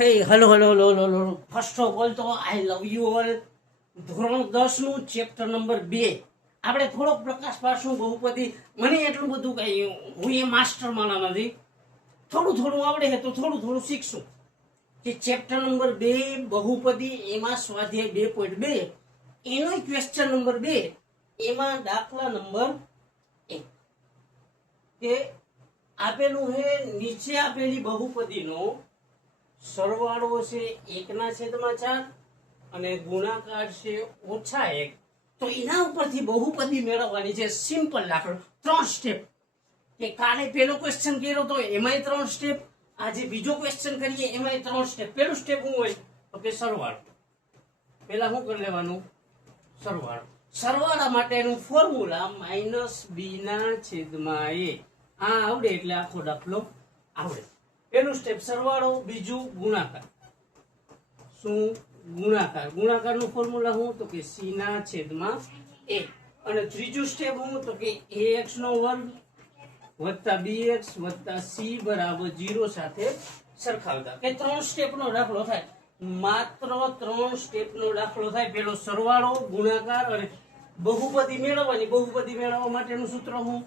Hey, hello. First of all, તો I love you all. ધોરણ 10 નું ચેપ્ટર નંબર 2 આપણે થોડોક પ્રકાશ પાડશું બહુપદી. મને એટલું બધું કઈ હું એ માસ્ટર માના નથી, થોડું આવડે છે તો થોડું શીખશું. કે ચેપ્ટર નંબર 2 બહુપદી, એમાં સ્વાધ્યાય 2.2 એનો ક્વેશ્ચન નંબર 2, એમાં દાખલા નંબર 1 કે આપેલું છે નીચે આપેલી બહુપદીનો સરવાળો છે 1/4 અને ગુણાકાર છે -1. તો એના ઉપરથી બહુપદી મેળવવાની છે. સિમ્પલ દાખલો, 3 સ્ટેપ. કે કાલે પેલો ક્વેશ્ચન કર્યો તો એમાંય 3 સ્ટેપ, આજે બીજો ક્વેશ્ચન કરીએ એમાંય 3 સ્ટેપ. પેલું સ્ટેપ શું હોય તો કે સરવાળો. પેલા શું કરી લેવાનું? સરવાળા માટેનું ફોર્મ્યુલા -b/a. આ આવડે એટલે આખો દાખલો આવડે. પેલું સ્ટેપ સરવાળો, બીજું ગુણાકાર. શું? ગુણાકારનું ફોર્મ્યુલા શું તો કે c/a. અને ત્રીજું સ્ટેપ શું તો કે ax² + bx + c = 0 સાથે સરખાવતા. કે 3 સ્ટેપનો દાખલો થાય. માત્ર 3 સ્ટેપનો દાખલો થાય. પેલો સરવાળો, ગુણાકાર અને બહુપદી મેળવવાની. બહુપદી મેળવવા માટેનું સૂત્ર શું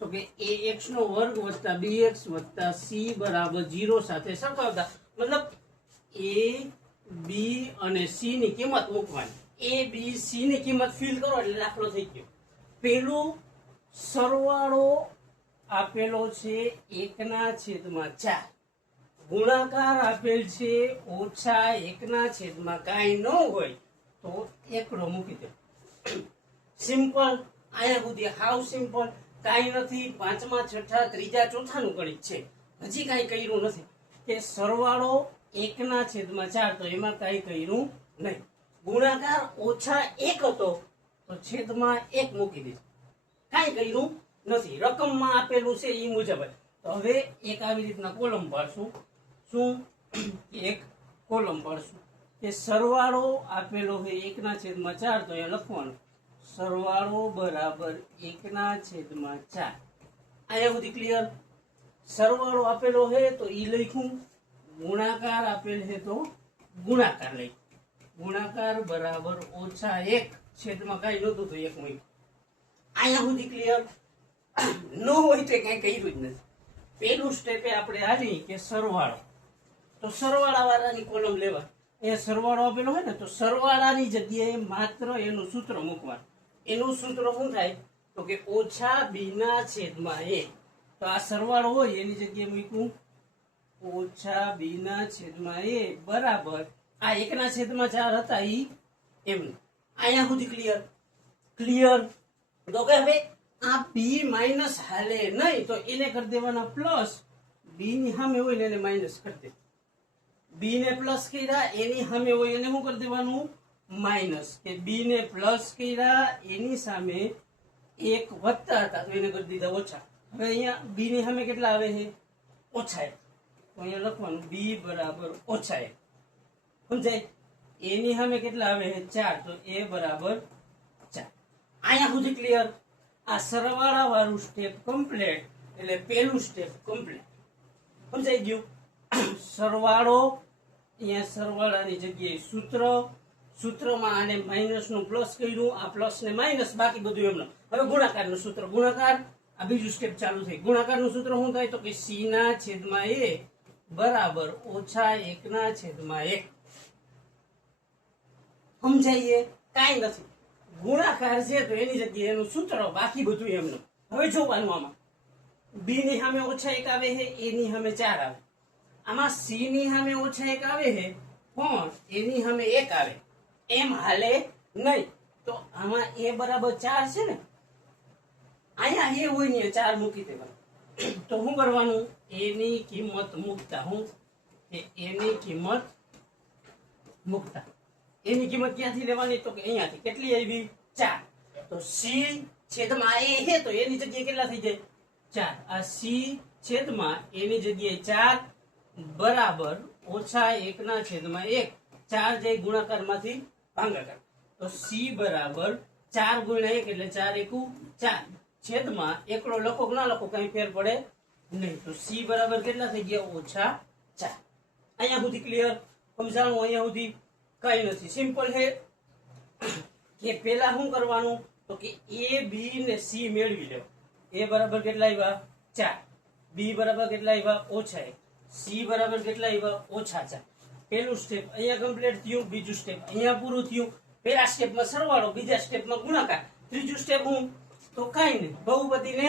તો કે ax² + bx + c = 0 સાથે સરખાવતા. મતલબ a, b અને c ની કિંમત મૂકવાની. a, b, c ની કિંમત ફિલ કરો એટલે દાખલો થઈ ગયો. પેલું સરવાળો આપેલો છે 1/4, ગુણાકાર આપેલ છે -1/, કાંઈ ન હોય તો એકડો મૂકી દો. સિમ્પલ. અહીંયા સુધી હાવ સિમ્પલ. કાંઈ નથી. 5મા, 6ઠા, 3જા, 4થાનું ગણિત છે. હજી કાંઈ કર્યું નથી. કે સરવાળો 1/4, તો એમાં કાંઈ કર્યું નહીં. ગુણાકાર -1 હતો તો છેદમાં 1 મૂકી દીધું. કાંઈ કર્યું નથી. રકમમાં આપેલું છે એ મુજબ. તો હવે એક આવી રીતના કોલમ પાડશું. શું? એક કોલમ પાડશું કે સરવાળો આપેલો છે 1/4, તો અહીંયા લખવાનું સરવાળો બરાબર 1/4. અહીંયા સુધી ક્લિયર? સરવાળો આપેલો છે તો ઈ લખ્યું, ગુણાકાર આપેલ છે તો ગુણાકાર લખ્યું. ગુણાકાર બરાબર -1, છેદમાં કાંઈ નહોતું તો 1 મૂક્યું. અહીંયા સુધી ક્લિયર? ન હોય તો કાંઈ કર્યું જ નથી. પેલું સ્ટેપે આપણે આવી કે સરવાળો, તો સરવાળા વાળાની કોલમ લેવા. એ સરવાળો આપેલો હોય ને તો સરવાળાની જગ્યાએ માત્ર એનું સૂત્ર મૂકવાનું. એનું સૂત્ર શું થાય તો કે -b/a. તો આ સરવાળો હોય એની જગ્યાએ મૂક્યું -b/a બરાબર આ 1/4 હતા ઈ એમનું. અહીંયા સુધી ક્લિયર? તો કે હવે આ b માઇનસ હાલે નહીં તો એને કરી દેવાના પ્લસ. b ની સામે હોય ને એને માઇનસ કરી દે. b ને પ્લસ કર્યા એની સામે હોય એને શું કરી દેવાનું? માઇનસ. કે b ને પ્લસ કર્યા એની સામે 1 વધતા હતા તો એને કરી દીધા ઓછા. હવે અહીંયા b ની સામે કેટલા આવે છે? -1. તો અહીંયા લખવાનું b બરાબર -1. સમજાય? એની સામે કેટલા આવે છે? 4. તો a બરાબર 4. અહીંયા સુધી ક્લિયર? આ સરવાળા વાળું સ્ટેપ કમ્પ્લીટ એટલે પેલું સ્ટેપ કમ્પ્લીટ. સમજાઈ ગયું? સરવાળો, અહીંયા સરવાળાની જગ્યાએ સૂત્રમાં આને માઇનસ નું પ્લસ કર્યું, આ પ્લસ ને માઇનસ, બાકી બધું એમનો. હવે ગુણાકારનું સૂત્ર. ગુણાકાર આ બીજું સ્ટેપ ચાલુ થઈ. ગુણાકારનું સૂત્ર શું થાય તો કે c/a બરાબર -1/1. સમજાઈએ? કાંઈ નથી. ગુણાકાર છે તો એની જગ્યાએ એનું સૂત્ર, બાકી બધું એમનું. હવે જોવાનું આમાં b ની સામે -1 આવે છે, a ની સામે 4 આવે. આમાં c ની સામે -1 આવે છે પણ એની સામે 1 આવે. એમ હાલે નહીં. તો આમાં a બરાબર 4 છે ને, અહીંયા a હોય ને 4 મૂકી દેવાનું. તો શું કરવાનું? a ની કિંમત મૂકતા. હું કે a ની કિંમત મૂકતા. એની કિંમત ક્યાંથી લેવાની તો કે અહીંયાથી. કેટલી આવી? 4. તો c છેદમાં a છે તો એની જગ્યાએ કેટલા થઈ જાય? 4. આ c છેદમાં એની જગ્યાએ 4 બરાબર -1/1. 4 જાય ગુણાકારમાંથી ભાગાકાર. તો c બરાબર 4 × 1 એટલે 4 × 4 છેદમાં એકડો લખો કે ના લખો કઈ ફેર પડે નહીં. તો c બરાબર કેટલા થઈ ગયા? -4. અહીંયા સુધી ક્લિયર? સમજાણું? અહીંયા સુધી કઈ નથી. સિમ્પલ છે કે પેલા શું કરવાનું તો કે એ બી ને સી મેળવી લો. એ બરાબર કેટલા આવ્યા? 4. બી બરાબર કેટલા આવ્યા? -1. સી બરાબર કેટલા આવ્યા? -4. પેલું સ્ટેપ અહીંયા કમ્પ્લીટ થયું. બીજું સ્ટેપ અહીંયા પૂરું થયું. પેલા સ્ટેપમાં સરવાળો, બીજા સ્ટેપમાં ગુણાકાર, ત્રીજું સ્ટેપ હું તો કઈ નહીં, બહુપદીને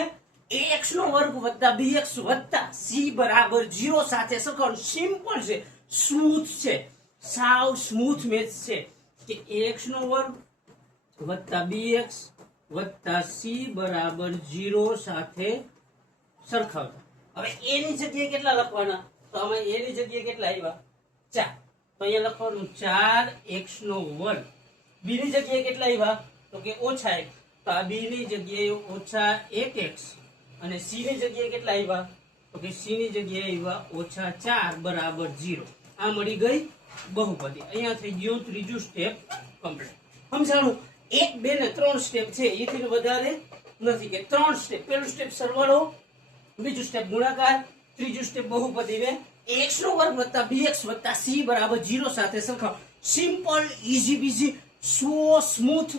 ax નો વર્ગ વત્તા bx વત્તા c બરાબર 0 સાથે સરખાવવાનું. સિમ્પલ છે, સ્મૂથ છે, સાવ સ્મૂથ મેથ છે કે ax નો વર્ગ વત્તા bx વત્તા c બરાબર 0 સાથે સરખાવતા. હવે a ની જગ્યાએ કેટલા લખવાના? તો આમાં a ની જગ્યાએ કેટલા આવ્યા? 4. તો અહીંયા લખવાનું 4x નો વર્ગ. b ની જગ્યાએ કેટલા આવ્યા? તો કે -1. તો આ b ની જગ્યાએ -1x અને c ની જગ્યાએ કેટલા આવ્યા? તો કે c ની જગ્યાએ આવ્યા -4 બરાબર 0. આ મળી ગઈ બહુપદી. અહીંયા થઈ ગયું ત્રીજું સ્ટેપ કમ્પ્લીટ. સમજાણું? 1, 2 ને 3 સ્ટેપ છે, એથી વધારે નથી કે 3 સ્ટેપ. પેલું સ્ટેપ સરવાળો, બીજું સ્ટેપ ગુણાકાર, ત્રીજું સ્ટેપ બહુપદીને x નો વર્ગ વત્તા bx વત્તા c બરાબર 0 સાથે સરખાવ. સિમ્પલ, ઈઝી બીઝી, સો સ્મૂથ,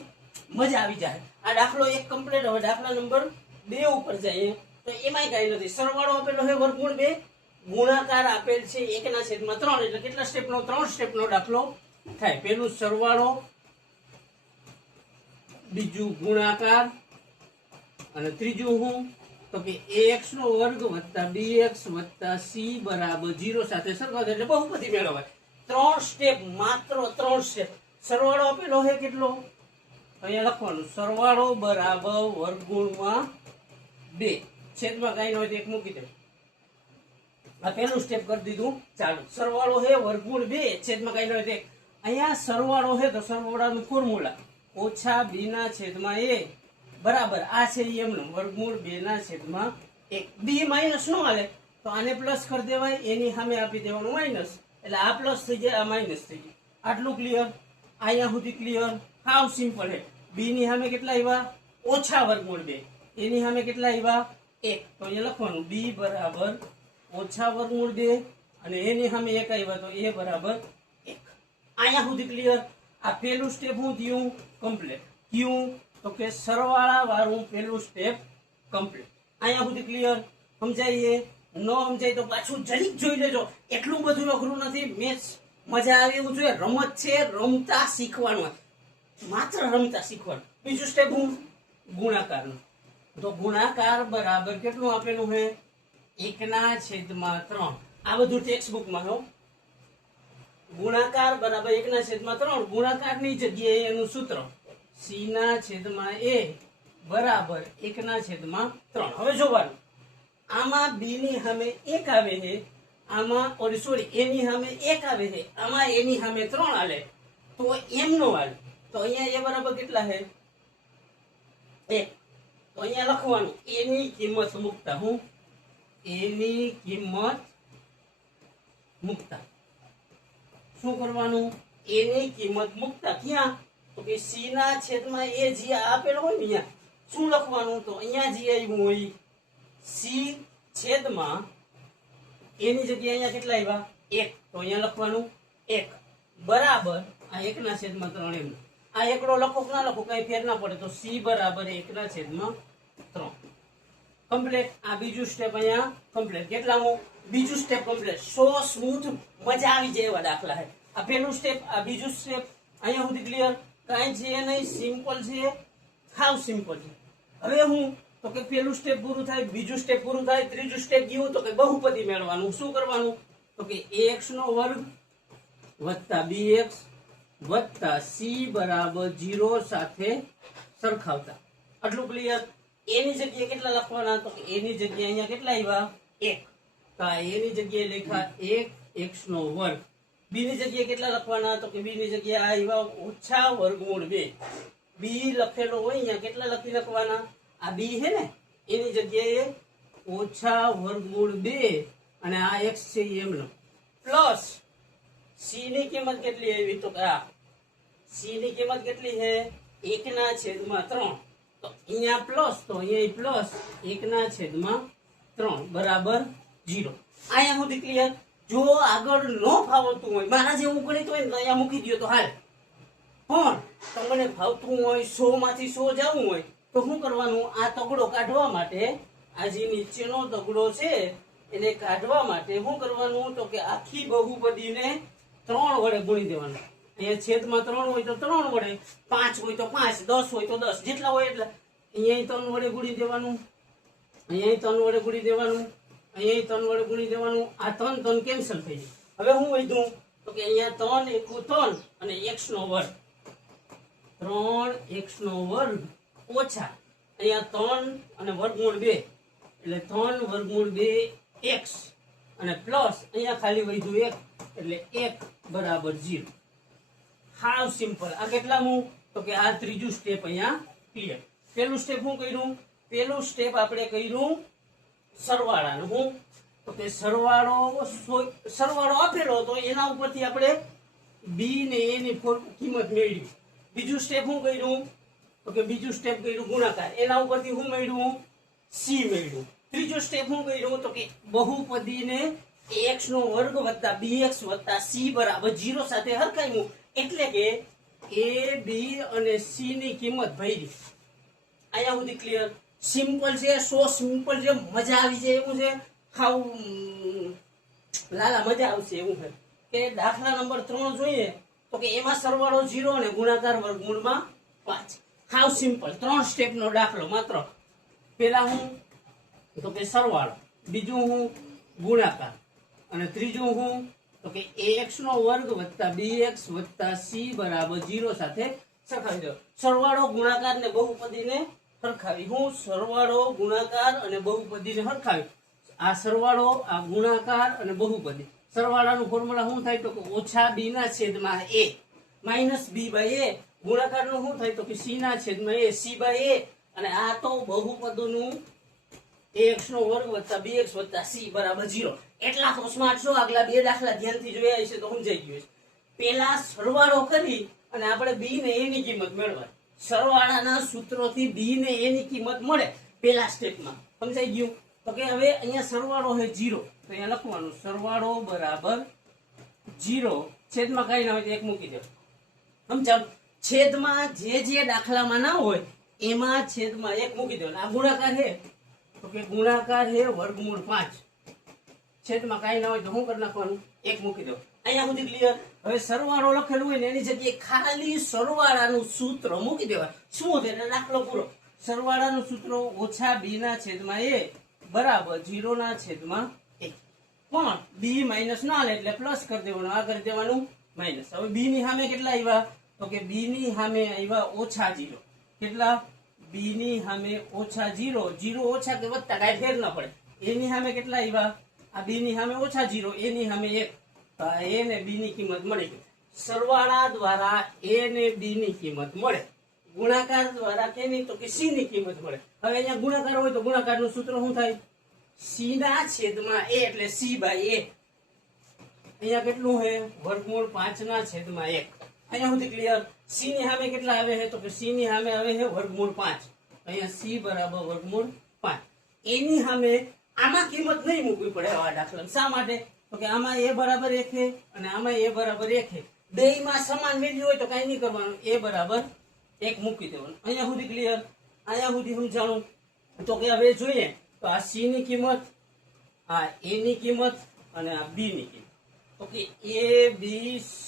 મજા આવી જાય. આ દાખલો 1 કમ્પ્લીટ. હવે દાખલા નંબર 2 ઉપર જઈએ તો એમાંય કઈ નથી. સરવાળો આપેલો છે વર્ગમૂળ 2, ગુણાકાર આપેલ છે 1/3. એટલે કેટલા સ્ટેપનો? 3 સ્ટેપનો દાખલો થાય. પેલું સરવાળો, બીજું ગુણાકાર અને ત્રીજું હું તો કે ax નો વર્ગ વત્તા bx વત્તા c બરાબર 0 સાથે સરખાવતા. એટલે બહુપદી મેળવાય. 3 સ્ટેપ, માત્ર 3 સ્ટેપ. સરવાળો આપેલો છે કેટલો? અહીંયા લખવાનું સરવાળો બરાબર વર્ગમૂળમાં 2, છેદમાં કઈ ન હોય તો 1 મૂકી દે. આ પેલું સ્ટેપ કરી દીધું. ચાલો, સરવાળો છે વર્ગમૂળ 2, છેદમાં કઈ ન હોય તો 1. અહીંયા સરવાળો છે તો સરવાળાનું ફોર્મ્યુલા -b ના છેદમાં a બરાબર આ છે એમનું વર્ગમૂળ 2 ના છેદમાં 1. b માઇનસ નો હાલે તો આને પ્લસ કરી દેવાય, એની સામે આપી દેવાનું માઇનસ. એટલે આ પ્લસ થઈ જાય, આ માઇનસ થઈ જાય. આટલું ક્લિયર? અહીંયા સુધી ક્લિયર? હાવ સિમ્પલ છે. બી ની સામે કેટલા આવ્યા? ઓછા વર્ગમૂળ 2. એની સામે કેટલા આવ્યા? 1. તો અહીંયા લખવાનું b બરાબર ઓછા વર્ગમૂળ 2 અને એની સામે 1 આવ્યા તો a બરાબર 1. અહીંયા સુધી ક્લિયર? આ પેલું સ્ટેપ હું થયું કમ્પ્લીટ. ક્યું? તો કે સરવાળા વાળું પેલું સ્ટેપ કમ્પ્લીટ. અહીંયા સુધી ક્લિયર? સમજાઈએ? ન સમજાય તો પાછું જરીક જોઈ લેજો. એટલું બધું અઘરું નથી. મેથ્સ મજા આવે એવું જોઈએ. રમત છે, રમતા શીખવાનું, માત્ર રમતા શીખવાનું. બીજું સ્ટેપ હું ગુણાકારનું. તો ગુણાકાર બરાબર કેટલું આપેલું છે? 1/3. આ બધું ટેક્સ્ટ બુકમાં હો. ગુણાકાર બરાબર 1/3. ગુણાકારની જગ્યાએ એનું સૂત્ર c/a બરાબર 1/3. હવે જોવાનું, આમાં b ની સામે 1 આવે છે, આમાં a ની સામે 1 આવે છે, આમાં a ની સામે 3 આલે તો એમ નો હાલે. તો અહીંયા a બરાબર કેટલા છે? 1. તો અહીંયા લખવાનું a ની કિંમત મૂકતા. હું a ની કિંમત મૂકતા શું કરવાનું? a ની કિંમત મૂકતા ક્યાં? તો કે c ના છેદમાં a જે આપેલો હોય ને અહીંયા શું લખવાનું? તો અહીંયા જે આવ્યું હોય c છેદમાં a ની જગ્યાએ અહીંયા કેટલા આવ્યા? 1. તો અહીંયા લખવાનું 1 બરાબર આ 1/3 એમ. આ એકડો લખો કે ના લખો કઈ ફેર ના પડે. તો c બરાબર 1/3 કમ્પ્લીટ. આ બીજું સ્ટેપ અહીંયા કમ્પ્લીટ. કેટલામું? બીજું સ્ટેપ કમ્પ્લીટ. સો સ્મૂથ, મજા આવી જાય એવા દાખલા છે. આ પહેલું સ્ટેપ, આ બીજું સ્ટેપ. અહીંયા સુધી ક્લિયર? કાંઈ છે નહીં, સિમ્પલ છે, હાવ સિમ્પલ છે. હવે હું તો કે પહેલું સ્ટેપ પૂરું થાય, બીજું સ્ટેપ પૂરું થાય, ત્રીજું સ્ટેપ ગયું તો કે બહુપદી મેળવવાનું. શું કરવાનું? તો કે ax નો વર્ગ વત્તા bx વત્તા c બરાબર 0 સાથે સરખાવતા. આટલું ક્લિયર? a ની જગ્યાએ કેટલા લખવાના? તો કે a ની જગ્યાએ અહીંયા કેટલા આવ્યા? 1. તો આ a ની જગ્યાએ લખ્યા 1 x નો વર્ગ. b ની જગ્યાએ કેટલા લખવાના? તો કે b ની જગ્યાએ આવ્યા ઓછા વર્ગમૂળ 2. b લખેલો હોય અહીંયા કેટલા લખવાના? આ b છે ને, એની જગ્યાએ ઓછા વર્ગમૂળ 2 અને આ x છે એમનો પ્લસ c ની કિંમત કેટલી આવી? તો આ c ની કિંમત કેટલી છે? 1/3. તો અહીંયા પ્લસ તો અહીંયા પ્લસ 1/3 બરાબર 0. અહીંયા સુધી ક્લિયર? જો આગળ ન ફાવતું હોય, મારા જેવું ગણિત હોય ને તો અહીંયા મૂકી દો તો હાલ, પણ તમને ફાવતું હોય 100 માંથી 100 જવું હોય તો શું કરવાનું? આ તગડો કાઢવા માટે, આ જે નીચેનો તગડો છે એને કાઢવા માટે શું કરવાનું? તો કે આખી બહુપદીને 3 વડે ગુણી દેવાનું. અહીંયા છેદમાં 3 હોય તો 3 વડે, 5 હોય તો 5, 10 હોય તો 10, જેટલા હોય એટલા. અહીંયા 3 વડે ગુણી દેવાનું, અહીંયા 3 વડે ગુણી દેવાનું, અહીંયા 3 વડે ગુણી દેવાનું. આ 3 કેન્સલ થઈ જાય. હવે હું વધ્યું? તો કે અહીંયા 3 એકુ 3 અને x નો વર્ગ, 3x નો વર્ગ ઓછા અહીંયા 3 અને વર્ગમૂળ 2 એટલે 3 વર્ગમૂળ 2x અને પ્લસ અહીંયા ખાલી વધ્યું 1 એટલે 1 બરાબર 0. હાવ સિમ્પલ. આ કેટલામું? તો કે આ ત્રીજું સ્ટેપ અહીંયા ક્લિયર. પહેલું સ્ટેપ શું કર્યું? પહેલું સ્ટેપ આપણે કર્યું સરવાળાનું. હું તો કે સરવાળો આપેલો હતો એના ઉપરથી આપણે b ને a ની કિંમત મેળવી. બીજું સ્ટેપ શું કર્યું? તો કે બીજું સ્ટેપ કર્યું ગુણાકાર, એના ઉપરથી શું મેળવ્યું? c મેળવ્યું. ત્રીજો સ્ટેપ શું કર્યું? તો કે બહુપદીને ax નો વર્ગ વત્તા bx વત્તા c બરાબર 0 સાથે હરખાવ્યું, એટલે કે a b અને c ની કિંમત ભરી. અહીંયા સુધી ક્લિયર? સિમ્પલ છે, સો સિમ્પલ છે, મજા આવી જાય એવું છે, હાવ લાલા મજા આવશે એવું છે. કે દાખલા નંબર 3 જોઈએ તો કે એમાં સરવાળો 0 અને ગુણાકાર વર્ગમૂળમાં 5. હાવ સિમ્પલ 3 સ્ટેપ નો દાખલો માત્ર. પેલા હું તો કે સરવાળો, બીજું હું ગુણાકાર અને ત્રીજું હું તો કે ax નો વર્ગ વત્તા bx વત્તા c બરાબર 0 સાથે સરખાવી દો. સરવાળો ગુણાકાર ને બહુપદીને સરખાવી. હું સરવાળો ગુણાકાર અને બહુપદીને સરખાવી. આ સરવાળો, આ ગુણાકાર અને બહુપદી. સરવાળાનું ફોર્મ્યુલા શું થાય? તો કે ઓછા b ના છેદમાં a minus b by a. ગુણાકારનું શું થાય? તો કે c ના છેદમાં a c બાય a. અને આ તો બહુપદોનું ax નો વર્ગ વત્તા bx વત્તા c બરાબર 0. એટલા તો સ્માર્ટ છો. આગલા બે દાખલા ધ્યાનથી જોયા હશે તો સમજાઈ ગયું. પેલા સરવાળો કરી અને આપણે b ને a ની કિંમત મેળવવાની. સરવાળાના સૂત્રોથી b ને a ની કિંમત મળે પેલા સ્ટેપમાં. સમજાઈ ગયું? તો કે હવે અહીંયા સરવાળો છે 0, તો અહીંયા લખવાનું સરવાળો બરાબર 0. છેદમાં કઈ ના હોય તો 1 મૂકી દો. સમજાવ? છેદમાં જે દાખલામાં ના હોય એમાં છેદમાં 1 મૂકી દો. આ ગુણાકાર છે તો કે ગુણાકાર છે વર્ગમૂળ 5. છેદમાં કઈ ના હોય તો શું કરી નાખવાનું? 1 મૂકી દો. અહીંયા સુધી ક્લિયર? હવે સરવાળો લખેલું હોય ને એની જગ્યાએ ખાલી સરવાળાનું સૂત્ર મૂકી દેવા. શું છે? દાખલો પૂરો. સરવાળાનું સૂત્ર ઓછા b ના છેદમાં a બરાબર 0 ના છેદમાં 1. પણ b માઇનસ ના લે એટલે પ્લસ કરી દેવાનું, આ કરી દેવાનું માઇનસ. હવે b ની સામે કેટલા આવ્યા? તો કે b ની સામે આવ્યા ઓછા 0. કેટલા? b ની સામે ઓછા 0. 0 ઓછા કે વધતા કાંઈ ફેર ના પડે. a ની સામે કેટલા આવ્યા? આ b ની સામે ઓછા 0, a ની સામે 1. તો a ને b ની કિંમત મળી ગઈ. સરવાળા દ્વારા a ને b ની કિંમત મળે. ગુણાકાર દ્વારા કેની? તો કે c ની કિંમત મળે. હવે અહીંયા ગુણાકાર હોય તો ગુણાકારનું સૂત્ર શું થાય? c ના છેદમાં a એટલે c બાય a. અહીંયા કેટલું છે? વર્ગમૂળ 5 ના છેદમાં 1. અહીંયા સુધી ક્લિયર? c ની સામે કેટલા આવે છે? તો કે c ની સામે આવે છે વર્ગમૂળ 5. અહીંયા c બરાબર વર્ગમૂળ 5. એની સામે આમાં કિંમત નહીં મૂકવી પડે આવા દાખલા. શા માટે? તો કે આમાં a બરાબર 1 છે અને આમાં a બરાબર 1 છે. બેયમાં સમાન વેલ્યુ હોય તો કઈ નહીં કરવાનું, a બરાબર 1 મૂકી દેવાનું. અહીંયા સુધી ક્લિયર? અહીંયા સુધી સમજાણું? તો કે હવે જોઈએ તો આ c ની કિંમત, આ a ની કિંમત અને આ b ની કિંમત. તો કે a b c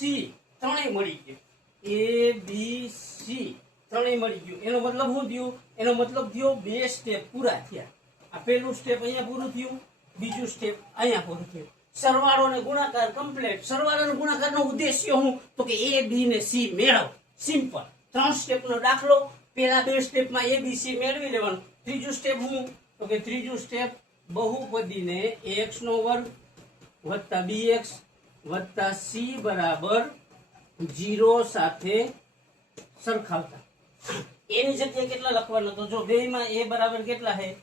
ત્રણેય મળી ગયું. a b c ત્રણેય મળી ગયું. એનો મતલબ શું થયું? એનો મતલબ થયો 2 સ્ટેપ પૂરા થયા. આ પહેલું સ્ટેપ અહીંયા પૂરું થયું, બીજું સ્ટેપ અહીંયા પૂરું થયું. સરવાળો અને ગુણાકાર કમ્પ્લીટ. સરવાળો અને ગુણાકારનો ઉદ્દેશ્ય શું? તો કે a b ને c મેળવ. સિમ્પલ 3 સ્ટેપનો દાખલો. પેલા 2 સ્ટેપમાં a b c મેળવી લેવાનું. ત્રીજું સ્ટેપ શું? તો કે ત્રીજું સ્ટેપ બહુપદીને ax નો વર્ગ વત્તા bx વત્તા c બરાબર 0 સાથે સરખાવતા. એની જગ્યાએ કેટલા લખવાના? તો જો બેયમાં a બરાબર કેટલા છે?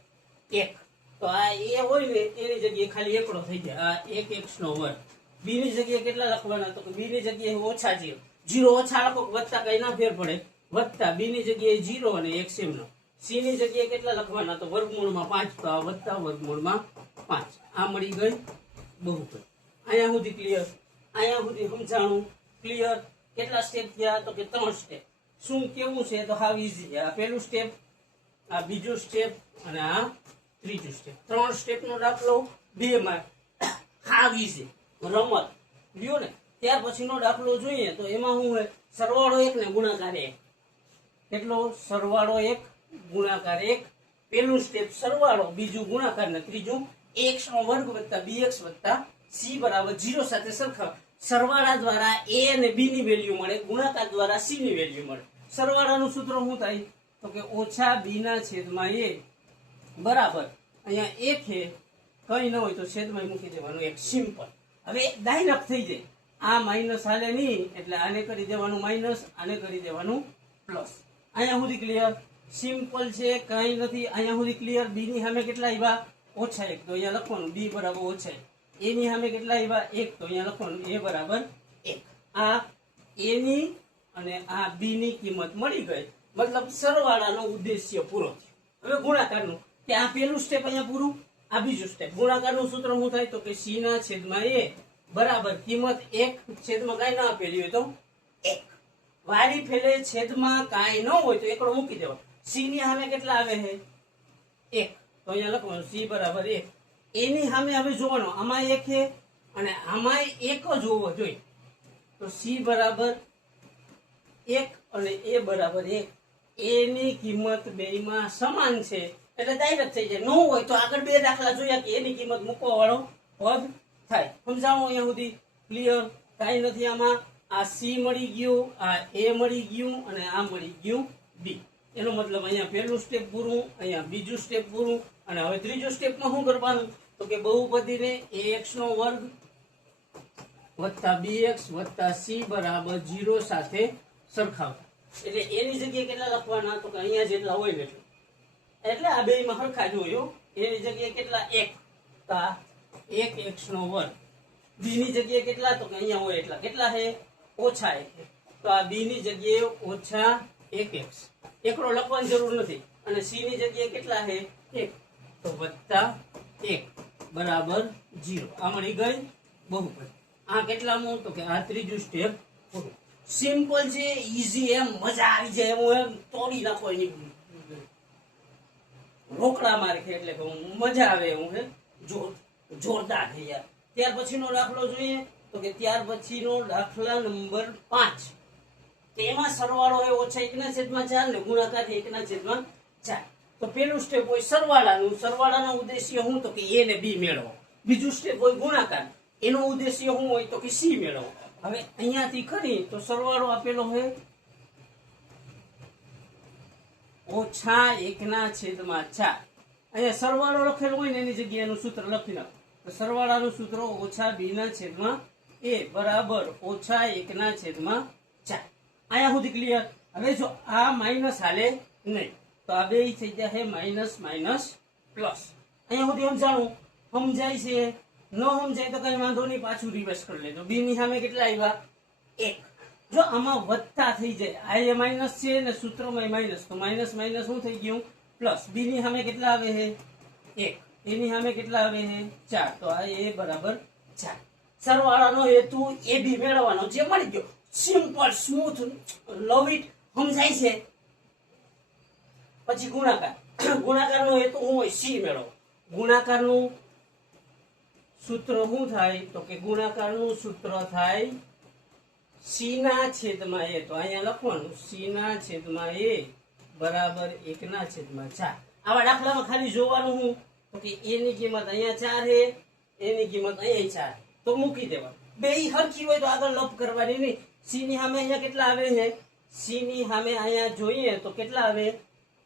1. તો આ a હોય ને એની જગ્યાએ ખાલી એકડો થઈ જાય. આ 1x નો વર્ગ. b ની જગ્યાએ કેટલા લખવાના? તો b ની જગ્યાએ ઓછા 0. 0 ઓછા લખો વત્તા કઈ ના ફેર પડે. વત્તા b ની જગ્યાએ 0 અને x એમનો. c ની જગ્યાએ કેટલા લખવાના? તો વર્ગમૂળમાં 5. તો આ વત્તા વર્ગમૂળમાં 5. આ મળી ગઈ બહુપદી. અહીંયા સુધી ક્લિયર? અહીંયા સુધી સમજાણું ક્લિયર? કેટલા સ્ટેપ થયા? તો કે 3 સ્ટેપ. શું કેવું છે? તો હાવ ઈઝી છે. આ પહેલું સ્ટેપ, આ બીજું સ્ટેપ અને આ ત્રીજું સ્ટેપ. 3 સ્ટેપનો દાખલો 2 માર્ક. હાવ ઈઝી રમત લ્યો ને. ત્યાર પછીનો દાખલો જોઈએ તો એમાં શું હોય? સરવાળો 1 ને ગુણાકાર 1. કેટલો? સરવાળો 1 ગુણાકાર 1. પહેલું સ્ટેપ સરવાળો, બીજું ગુણાકાર ને ત્રીજું x નો વર્ગ વત્તા bx વત્તા c બરાબર 0 સાથે સરખાવ. સરવાળા દ્વારા a અને b ની વેલ્યુ મળે, ગુણાકાર દ્વારા c ની વેલ્યુ મળે. સરવાળાનું સૂત્ર શું થાય? તો કે ઓછા b ના છેદમાં a બરાબર અહીંયા 1 છે, કઈ ન હોય તો છેદમાં મૂકી દેવાનું 1. સિમ્પલ. હવે ડાયરેક્ટ થઈ જાય. આ માઇનસ હાલે નહીં એટલે આને કરી દેવાનું માઇનસ, આને કરી દેવાનું પ્લસ. અહીંયા સુધી ક્લિયર? સિમ્પલ છે, કઈ નથી. અહીંયા સુધી ક્લિયર? b ની સામે કેટલા આવ્યા? ઓછા 1, તો અહીંયા લખવાનું b બરાબર ઓછા 1. a ની સામે કેટલા આવ્યા? 1, તો અહીંયા લખવાનું a બરાબર 1. આ a ની અને આ b ની કિંમત મળી ગઈ. મતલબ સરવાળાનો ઉદ્દેશ્ય પૂરો થયો. હવે ગુણાકારનું, કે આ પહેલું સ્ટેપ અહીંયા પૂરું, આ બીજું સ્ટેપ. ગુણાકારનું સૂત્ર શું થાય? તો કે c ના છેદમાં a બરાબર કિંમત 1 છેદમાં કાંઈ ના આપેલી હોય તો 1. વારી ફેલે છેદમાં કાંઈ ન હોય તો એકડો મૂકી દેવાનો. c ની સામે કેટલા આવે છે? 1, તો અહીંયા લખવાનું c બરાબર 1. a ની સામે હવે જોવાનો, આમાં 1 છે અને આમાં 1 જ હોવો જોઈએ. તો c બરાબર 1 અને a બરાબર 1. a ની કિંમત બેયમાં સમાન છે એટલે ડાયરેક્ટ થઈ જાય. ન હોય તો આગળ 2 દાખલા જોયા કે એની કિંમત મૂકવા વાળો પદ થાય. સમજાવો અહીંયા સુધી ક્લિયર? કાંઈ નથી આમાં. આ c મળી ગયું, આ a મળી ગયું અને આ મળી ગયું b. એનો મતલબ અહીંયા પહેલું સ્ટેપ પૂરું, અહીંયા બીજું સ્ટેપ પૂરું અને હવે ત્રીજું સ્ટેપમાં શું કરવાનું? તો કે બહુપદીને ax નો વર્ગ વત્તા bx વત્તા c બરાબર 0 સાથે સરખાવતા. એટલે એની જગ્યાએ કેટલા લખવાના? તો કે અહીંયા જેટલા હોય ને એટલે આ બેયમાં સરખા જ હોય. એની જગ્યાએ કેટલા? 1, તો આ 1x નો વર્ગ. b ની જગ્યાએ કેટલા? તો કે અહીંયા હોય એટલા. કેટલા છે? ઓછા 1. તો આ b ની જગ્યાએ ઓછા 1x. એકડો લખવાની જરૂર નથી. અને c ની જગ્યાએ કેટલા છે? 1, તો વત્તા 1 બરાબર 0. આ મળી ગઈ બહુપદી. આ કેટલામું? તો કે આ ત્રીજું સ્ટેપ પૂરું. સિમ્પલ છે, ઈઝી, એમ મજા આવી જાય એમ તોડી નાખો એની રોકડા મારે છે એટલે મજા આવે એવું છે. જોરદાર છે યાર. ત્યાર પછીનો દાખલો જોઈએ તો કે ત્યાર પછીનો દાખલા નંબર 5. તેમાં સરવાળો એ ઓછા 1/4 ને ગુણાકાર 1/4. તો પેલું સ્ટેપ હોય સરવાળાનું. સરવાળાનો ઉદ્દેશ્ય શું? તો કે a ને b મેળવો. બીજું સ્ટેપ હોય ગુણાકાર. એનો ઉદ્દેશ્ય શું હોય? તો કે c મેળવો. હવે અહીંયાથી ખરી તો સરવાળો આપેલો હોય ઓછા 1/4. અહીંયા સરવાળો લખેલો હોય ને એની જગ્યાએ એનું સૂત્ર લખી નાખો. તો સરવાળાનું સૂત્ર ઓછા b/a બરાબર ઓછા 1/4. અહીંયા સુધી ક્લિયર? હવે જો આ માઇનસ હાલે નહીં તો આ બે થઈ જાય માઇનસ માઇનસ પ્લસ. અહીંયા સુધી સમજાણું? સમજાય છે? ન સમજાય તો કઈ વાંધો નહીં, પાછું રિવર્સ કરી લેજો. b ની સામે કેટલા આવ્યા? 1. જો આમાં વધતા થઈ જાય, આ એ માઇનસ છે ને સૂત્રમાં માઇનસ, તો માઇનસ માઇનસ શું થઈ ગયું? પ્લસ. b ની સામે કેટલા આવે છે? 1. એની સામે કેટલા આવે છે? 4. તો આ a બરાબર 4. સરવાળાનો હેતુ a b મેળવવાનો, જે મળી ગયો. Simple, smooth, love it. સમજાય છે? પછી ગુણાકાર. ગુણાકારનો હેતુ શું હોય? c મેળવો. ગુણાકારનું સૂત્ર શું થાય? તો કે ગુણાકારનું સૂત્ર થાય c ના છેદમાં a. તો અહીંયા લખવાનું c ના છેદમાં a બરાબર 1/4. આવા દાખલામાં ખાલી જોવાનું હું તો કે a ની કિંમત અહીંયા 4 છે, a ની કિંમત અહીંયા 4, તો મૂકી દેવાનું. બે હરખી હોય તો આગળ લપ કરવાની નહીં. c ની સામે અહીંયા કેટલા આવે છે? c ની સામે અહીંયા જોઈએ તો કેટલા આવે?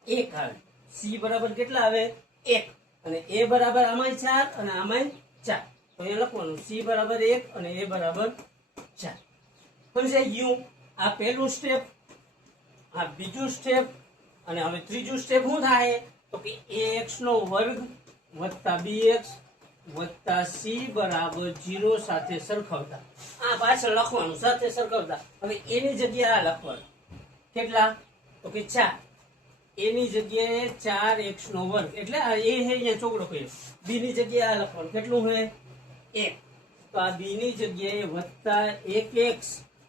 1 આવે. c બરાબર કેટલા આવે? 1. અને a બરાબર આમાંય 4 અને આમાંય 4, તો અહીંયા લખવાનું c બરાબર 1 અને a બરાબર 4. સમજાઈ ગયું? આ પહેલું સ્ટેપ, આ બીજું સ્ટેપ અને હવે ત્રીજું સ્ટેપ શું થાય? તો કે ax નો વર્ગ વત્તા bx વત્તા c બરાબર 0 સાથે સરખાવતા. આ પાછળ લખવાનું સાથે સરખાવતા. હવે એની જગ્યાએ આ લખવાનું કેટલા? તો કે 4. એની જગ્યાએ 4x નો વર્ગ એટલે આ a હે અહીંયા ચોગડો કર્યો. b ની જગ્યાએ આ લખવાનું કેટલું હે? 1. તો આ બી ની જગ્યાએ વત્તા 1x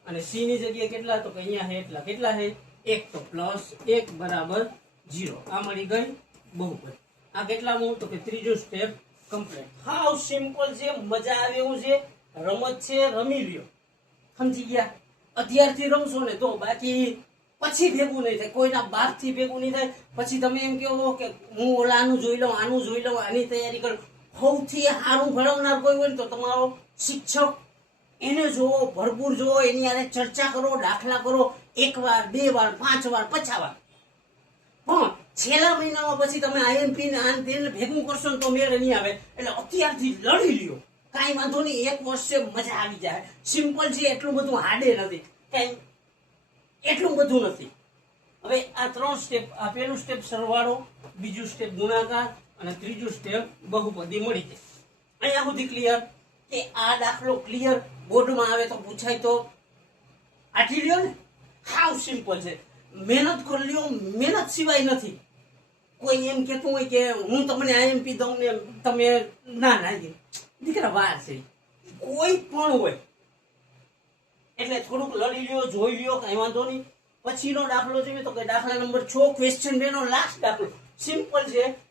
અને સી ની જગ્યાએ કેટલા તો કે અહીંયા છે કેટલા છે 1 તો પ્લસ 1 બરાબર 0 આ મળી ગઈ બહુપદી આ કેટલામું તો કે ત્રીજું સ્ટેપ કમ્પ્લીટ હાઉ સિમ્પલ છે મજા આવે એવું છે રમત છે રમી લ્યો સમજી ગયા અત્યારથી રમશો ને તો બાકી પછી ભેગું નહીં થાય કોઈના બારથી ભેગું નહીં થાય પછી તમે એમ કહો કે હું ઓલાનું જોઈ લઉં આનું જોઈ લઉં આની તૈયારી કરું સૌથી સારું ભણાવનાર કોઈ હોય ને તો તમારો શિક્ષક એને જોવો ભરપૂર જોવો એની હારે ચર્ચા કરો દાખલા કરો 1 વાર 2 વાર 5 વાર 50 વાર પણ છેલ્લા મહિનામાં પછી તમે આઈએમપી ને આન તેને ભેગું કરશો ને તો મેળ નહીં આવે એટલે અત્યારથી લડી લ્યો કાંઈ વાંધો નહીં 1 વર્ષે મજા આવી જાય સિમ્પલ છે એટલું બધું હાર્ડે નથી કાંઈ એટલું બધું નથી હવે આ 3 સ્ટેપ આ પહેલું સ્ટેપ સરવાળો બીજું સ્ટેપ ગુણાકાર અને ત્રીજું સ્ટેપ બહુપદી મળી જાય અહીંયા સુધી ક્લિયર કે આ દાખલો ક્લિયર બોર્ડમાં આવે તો પૂછાય તો આઠી લ્યો ને હાવ સિમ્પલ છે મહેનત કરી લ્યો મહેનત સિવાય નથી કોઈ એમ કહેતું હોય કે હું તમને આઈએમપી દઉં ને તમે ના દીકરા વાર છે કોઈ પણ હોય એટલે થોડુંક લડી લ્યો જોઈ લ્યો કઈ વાંધો નહીં પછીનો દાખલો જોઈએ તો કે દાખલા નંબર 6 ક્વેશ્ચન 2 નો લાસ્ટ દાખલો સિમ્પલ છે